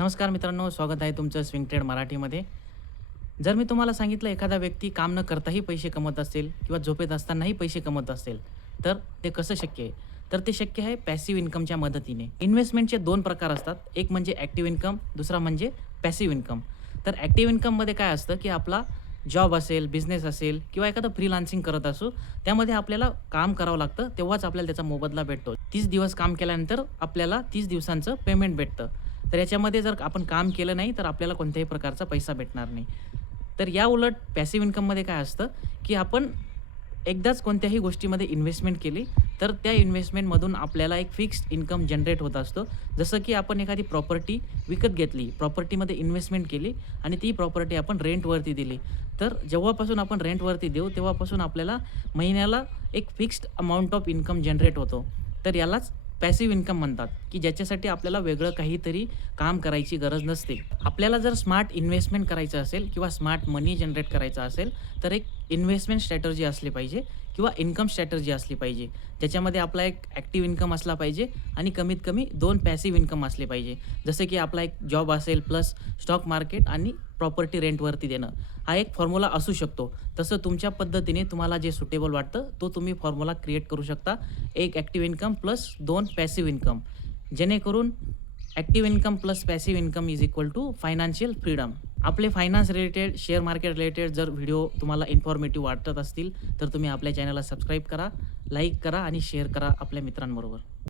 नमस्कार मित्रांनो, स्वागत आहे तुमचं स्विंग ट्रेड मराठीमध्ये. जर मी तुम्हाला सांगितलं एखादा व्यक्ती काम न करताही पैसे कमवत असेल किंवा झोपेत असतानाही पैसे कमवत असेल, तर ते कसं शक्य आहे? तर ते शक्य आहे पॅसिव्ह इन्कमच्या मदतीने. इन्व्हेस्टमेंटचे 2 प्रकार असतात. एक म्हणजे ॲक्टिव्ह इन्कम, दुसरा म्हणजे पॅसिव्ह इन्कम. तर ॲक्टिव्ह इन्कममध्ये काय असतं, की आपला जॉब असेल, बिझनेस असेल किंवा एखादं फ्रीलान्सिंग करत असू, त्यामध्ये आपल्याला काम करावं लागतं, तेव्हाच आपल्याला त्याचा मोबदला भेटतो. 30 दिवस काम केल्यानंतर आपल्याला 30 दिवसांचं पेमेंट भेटतं. तर याच्यामध्ये जर आपण काम केलं नाही, तर आपल्याला कोणत्याही प्रकारचा पैसा भेटणार नाही. तर या उलट पॅसिव्ह इन्कममध्ये काय असतं, की आपण एकदाच कोणत्याही गोष्टीमध्ये इन्व्हेस्टमेंट केली, तर त्या इन्व्हेस्टमेंटमधून आपल्याला एक फिक्स्ड इन्कम जनरेट होत असतो. जसं की आपण एखादी प्रॉपर्टी विकत घेतली, प्रॉपर्टीमध्ये इन्व्हेस्टमेंट केली आणि ती प्रॉपर्टी आपण रेंटवरती दिली. तर जेव्हापासून आपण रेंटवरती देऊ, तेव्हापासून आपल्याला महिन्याला एक fixed amount of income generate होतो. तर यालाच पॅसिव्ह इन्कम म्हणतात, की ज्याच्यासाठी आपल्याला वेगळं काहीतरी काम करायची गरज नसते. आपल्याला जर स्मार्ट इन्व्हेस्टमेंट करायचं असेल किंवा स्मार्ट मनी जनरेट करायचा असेल, तर एक इन्व्हेस्टमेंट स्ट्रॅटर्जी असली पाहिजे किंवा इन्कम स्ट्रॅटर्जी असली पाहिजे. ज्याच्यामध्ये आपला एक ॲक्टिव्ह इन्कम असला पाहिजे आणि कमीत कमी 2 पॅसिव्ह इन्कम असले पाहिजे. जसं की आपला एक जॉब असेल प्लस स्टॉक मार्केट आणि प्रॉपर्टी रेंटवरती देणं. हा एक फॉर्म्युला असू शकतो. तसं तुमच्या पद्धतीने तुम्हाला जे सुटेबल वाटतं, तो तुम्ही फॉर्म्युला क्रिएट करू शकता. एक active income plus 2 passive income. जेणेकरून active income plus passive income is equal to financial freedom. आपले finance related, share market related जर व्हिडिओ तुम्हाला इन्फॉर्मेटिव्ह वाटत असतील, तर तुम्ही आपल्या चॅनलला सबस्क्राईब करा, लाईक करा आणि शेअर करा आपल्या मित्रांबरोबर.